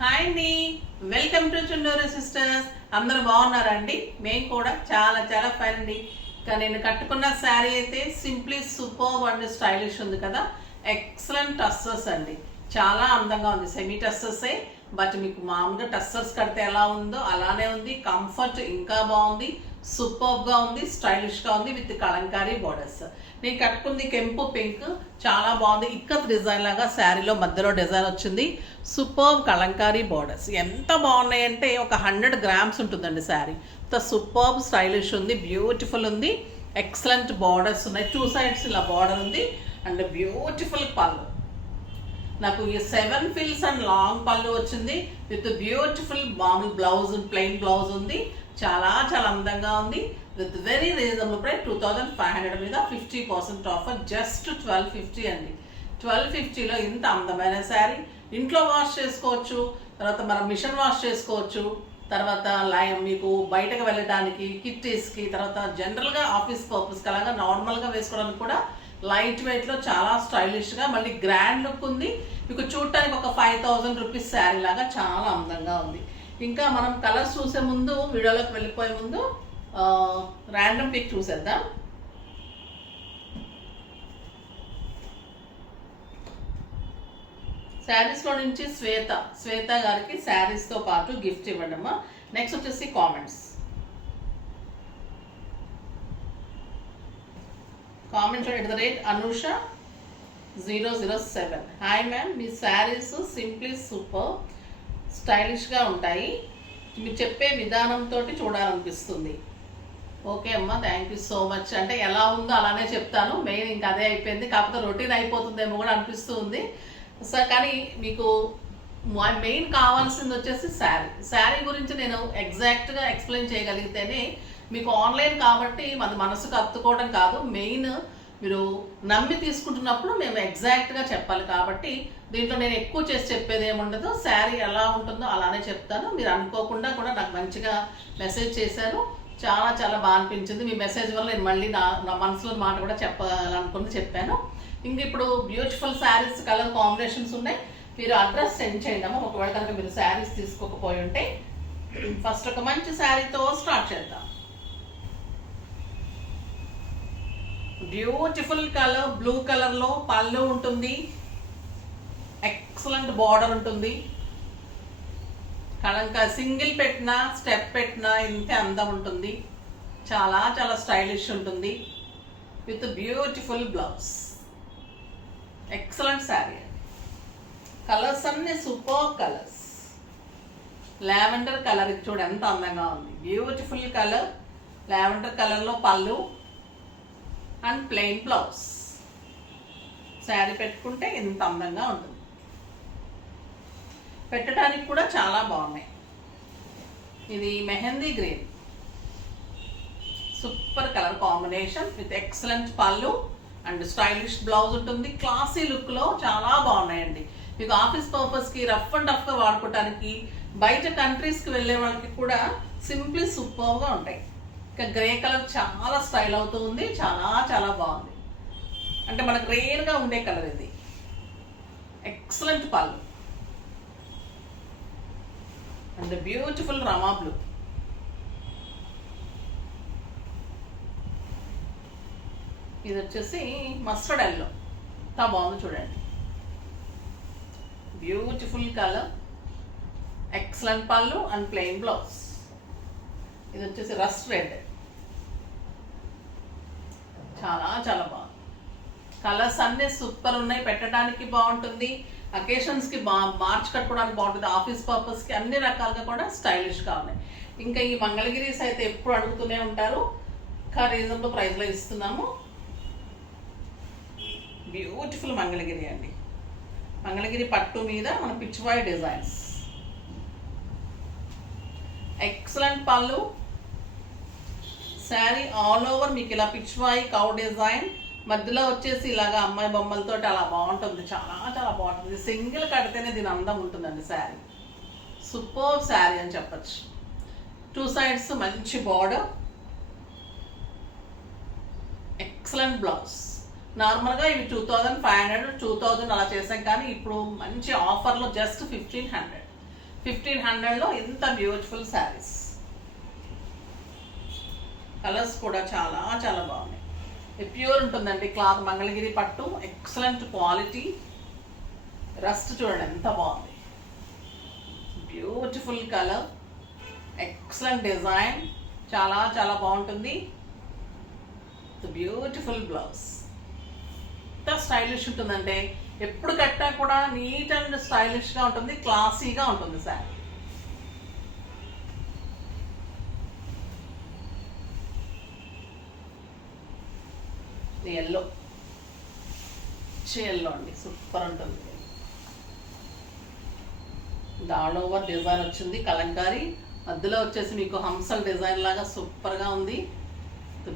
Hi అండి. Welcome to Chunduru Sisters. అందరూ బాగున్నారా అండి మేము కూడా చాలా చాలా ఫైన్ అండి. ఇంకా నేను కట్టుకున్న శారీ అయితే సింప్లీ సూపర్ అండ్ స్టైలిష్ ఉంది కదా. ఎక్సలెంట్ టస్సర్స్ అండి. చాలా అందంగా ఉంది. సెమీ టస్సర్సే బట్ మీకు మామూలుగా టస్సర్స్ కడితే ఎలా ఉందో అలానే ఉంది. కంఫర్ట్ ఇంకా బాగుంది. సూపర్గా ఉంది స్టైలిష్గా ఉంది విత్ కలంకారీ బోర్డర్స్ నేను కట్టుకుంది కెంపు పింక్ చాలా బాగుంది. ఇక్కత్ డిజైన్ లాగా శారీలో మధ్యలో డిజైన్ వచ్చింది. సూపర్ కలంకారీ బోర్డర్స్ ఎంత బాగున్నాయంటే ఒక హండ్రెడ్ గ్రామ్స్ ఉంటుందండి శారీ. త సూపర్ స్టైలిష్ ఉంది బ్యూటిఫుల్ ఉంది. ఎక్సలెంట్ బార్డర్స్ ఉన్నాయి. టూ సైడ్స్ ఇలా బార్డర్ ఉంది. And beautiful pallu. నాకు ఈ సెవెన్ ఫిల్స్ అండ్ లాంగ్ పళ్ళు వచ్చింది. విత్ బ్యూటిఫుల్ మామూలు బ్లౌజ్ ప్లెయిన్ బ్లౌజ్ ఉంది. చాలా చాలా అందంగా ఉంది. With very reasonable price two thousand five hundred మీద fifty percent offer just twelve fifty అండి. ట్వెల్వ్ ఫిఫ్టీలో ఇంత అందమైన శారీ. ఇంట్లో వాష్ చేసుకోవచ్చు తర్వాత మనం మిషన్ వాష్ చేసుకోవచ్చు తర్వాత లై మీకు బయటకు వెళ్ళడానికి కిట్టీస్కి తర్వాత జనరల్గా ఆఫీస్ పర్పస్కి అలాగా నార్మల్గా వేసుకోవడానికి కూడా లైట్ వెయిట్లో చాలా స్టైలిష్గా మళ్ళీ గ్రాండ్ లుక్ ఉంది. మీకు చూడటానికి ఒక ఫైవ్ థౌజండ్ రూపీస్ శారీ లాగా చాలా అందంగా ఉంది. ఇంకా మనం కలర్స్ చూసే ముందు వీడియోలోకి వెళ్ళిపోయే ముందు ర్యాండమ్ పిక్ చూసేద్దాం. శారీస్లో నుంచి శ్వేత శ్వేత గారికి శారీస్తో పాటు గిఫ్ట్ ఇవ్వడమ్మా నెక్స్ట్ వచ్చేసి comments comments at the rate Anusha zero zero seven hi ma'am me saris simply super స్టైలిష్గా ఉంటాయి. మీరు చెప్పే విధానంతో చూడాలనిపిస్తుంది. ఓకే అమ్మా థ్యాంక్ యూ సో మచ్ అంటే ఎలా ఉందో అలానే చెప్తాను. మెయిన్ ఇంకా అదే అయిపోయింది. కాకపోతే రొటీన్ అయిపోతుందేమో కూడా అనిపిస్తూ ఉంది సో కానీ మీకు మెయిన్ కావాల్సింది వచ్చేసి శారీ. శారీ గురించి నేను ఎగ్జాక్ట్గా ఎక్స్ప్లెయిన్ చేయగలిగితేనే మీకు ఆన్లైన్ కాబట్టి మన మనసుకు అత్తుకోవడం కాదు. మెయిన్ మీరు నమ్మి తీసుకుంటున్నప్పుడు మేము ఎగ్జాక్ట్గా చెప్పాలి కాబట్టి దీంట్లో నేను ఎక్కువ చేసి చెప్పేది ఏముండదు. శారీ ఎలా ఉంటుందో అలానే చెప్తాను. మీరు అనుకోకుండా కూడా నాకు మంచిగా మెసేజ్ చేశారు. చాలా చాలా బాగా అనిపించింది. మీ మెసేజ్ వల్ల నేను మళ్ళీ నా నా మనసులో మాట కూడా చెప్పాలనుకుని చెప్పాను. ఇంక ఇప్పుడు బ్యూటిఫుల్ శారీస్ కలర్ కాంబినేషన్స్ ఉన్నాయి. మీరు అడ్రస్ సెండ్ చేయండి అమ్మ. ఒకవేళ కనుక మీరు శారీస్ తీసుకోకపోయి ఉంటే ఫస్ట్ ఒక మంచి శారీతో స్టార్ట్ చేద్దాం. బ్యూటిఫుల్ కలర్ బ్లూ కలర్లో పళ్ళు ఉంటుంది. ఎక్సలెంట్ బార్డర్ ఉంటుంది. కళంక సింగిల్ పెట్టినా స్టెప్ పెట్టినా ఇంతే అందం ఉంటుంది. చాలా చాలా స్టైలిష్ ఉంటుంది. With beautiful blouse excellent sari colours అన్ని సూపర్ కలర్స్ లావెండర్ కలర్ చూడు ఎంత అందంగా ఉంది. బ్యూటిఫుల్ కలర్ లావెండర్ కలర్లో పళ్ళు. And plain blouse. శారీ పెట్టుకుంటే ఇంత అందంగా ఉంటుంది. పెట్టడానికి కూడా చాలా బాగున్నాయి. ఇది mehndi green. Super colour combination with excellent pallu and stylish blouse ఉంటుంది. క్లాసీ లుక్లో చాలా బాగున్నాయండి. మీకు ఆఫీస్ పర్పస్కి రఫ్ అండ్ రఫ్గా వాడుకోవటానికి బయట కంట్రీస్కి వెళ్ళే వాళ్ళకి కూడా సింప్లీ సూపర్గా ఉంటాయి. ఇంకా గ్రే కలర్ చాలా స్టైల్ అవుతూ ఉంది చాలా చాలా బాగుంది. అంటే మనకు రేర్గా ఉండే కలర్ ఇది. ఎక్సలెంట్ పళ్ళు. అండ్ బ్యూటిఫుల్ రమా బ్లూ ఇది వచ్చేసి మస్టర్డ్ ఎల్లో ఎంత బాగుంది చూడండి. Beautiful colour excellent pallu and plain blouse ఇది వచ్చేసి రస్ట్ రెడ్. చాలా చాలా బాగుంది. కలర్స్ అన్నీ సూపర్ ఉన్నాయి. పెట్టడానికి బాగుంటుంది. అకేషన్స్కి బా మార్చ్ కట్టుకోవడానికి బాగుంటుంది. ఆఫీస్ పర్పస్కి అన్ని రకాలుగా కూడా స్టైలిష్గా ఉన్నాయి. ఇంకా ఈ మంగళగిరీస్ అయితే ఎప్పుడు అడుగుతూనే ఉంటారు. ఇంకా రీజనబుల్ ప్రైస్లో ఇస్తున్నాము. బ్యూటిఫుల్ మంగళగిరి అండి. మంగళగిరి పట్టు మీద మన పిచ్చివాయి డిజైన్స్. ఎక్సలెంట్ పళ్ళు. శారీ ఆల్ ఓవర్ మీకు ఇలా పిచ్వాయి కౌ డిజైన్ మధ్యలో వచ్చేసి ఇలాగా అమ్మాయి బొమ్మలతో అలా బాగుంటుంది. చాలా చాలా బాగుంటుంది. సింగిల్ కడితేనే దీని అందం ఉంటుందండి శారీ. సూపర్ శారీ అని చెప్పచ్చు. టూ సైడ్స్ మంచి బార్డర్ ఎక్సలెంట్ బ్లౌజ్ నార్మల్గా ఇవి two thousand five hundred two thousand అలా చేసాం కానీ ఇప్పుడు మంచి ఆఫర్లో జస్ట్ ఫిఫ్టీన్ హండ్రెడ్ ఫిఫ్టీన్ హండ్రెడ్లో ఇంత బ్యూటిఫుల్ శారీస్ కలర్స్ కూడా చాలా చాలా బాగున్నాయి. ప్యూర్ ఉంటుందండి క్లాత్ మంగళగిరి పట్టు. ఎక్సలెంట్ క్వాలిటీ రస్ట్ చూడండి ఎంత బాగుంది. బ్యూటిఫుల్ కలర్ ఎక్సలెంట్ డిజైన్ చాలా చాలా బాగుంటుంది. బ్యూటిఫుల్ బ్లౌజ్ ఎంత స్టైలిష్ ఉంటుందంటే ఎప్పుడు కట్టినా కూడా నీట్ అండ్ స్టైలిష్గా ఉంటుంది క్లాసీగా ఉంటుంది సార్ ఎల్లో ఎల్లో అండి సూపర్ ఉంటుంది. ఇది ఆల్ ఓవర్ డిజైన్ వచ్చింది కలంకారీ. మధ్యలో వచ్చేసి మీకు హంసల్ డిజైన్ లాగా సూపర్గా ఉంది.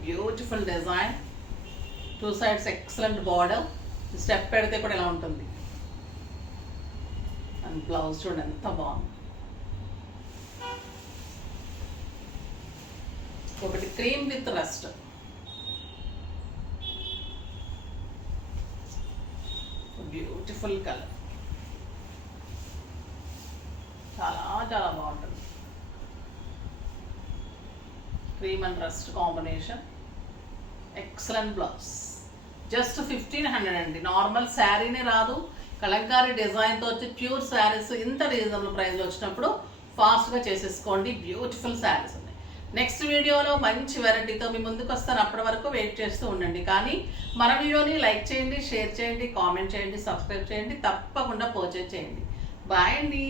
Beautiful design two sides excellent border step పెడితే కూడా ఇలా ఉంటుంది. అండ్ బ్లౌజ్ చూడండి ఎంత బాగుంది. ఒకటి cream with rust beautiful colour. చాలా చాలా బాగుంటుంది. Cream and rust combination. Excellent blouse. Just fifteen hundred అండి. నార్మల్ శారీనే రాదు. కలంకారీ డిజైన్తో వచ్చి ప్యూర్ శారీస్ ఇంత రీజనబుల్ ప్రైస్లో వచ్చినప్పుడు ఫాస్ట్గా చేసేసుకోండి. బ్యూటిఫుల్ శారీస్. నెక్స్ట్ వీడియోలో మంచి వెరైటీతో మీ ముందుకు వస్తాను. అప్పటి వరకు వెయిట్ చేస్తూ ఉండండి. కానీ మన వీడియోని లైక్ చేయండి షేర్ చేయండి కామెంట్ చేయండి సబ్స్క్రైబ్ చేయండి తప్పకుండా పర్చేజ్ చేయండి. బాయ్ అండి.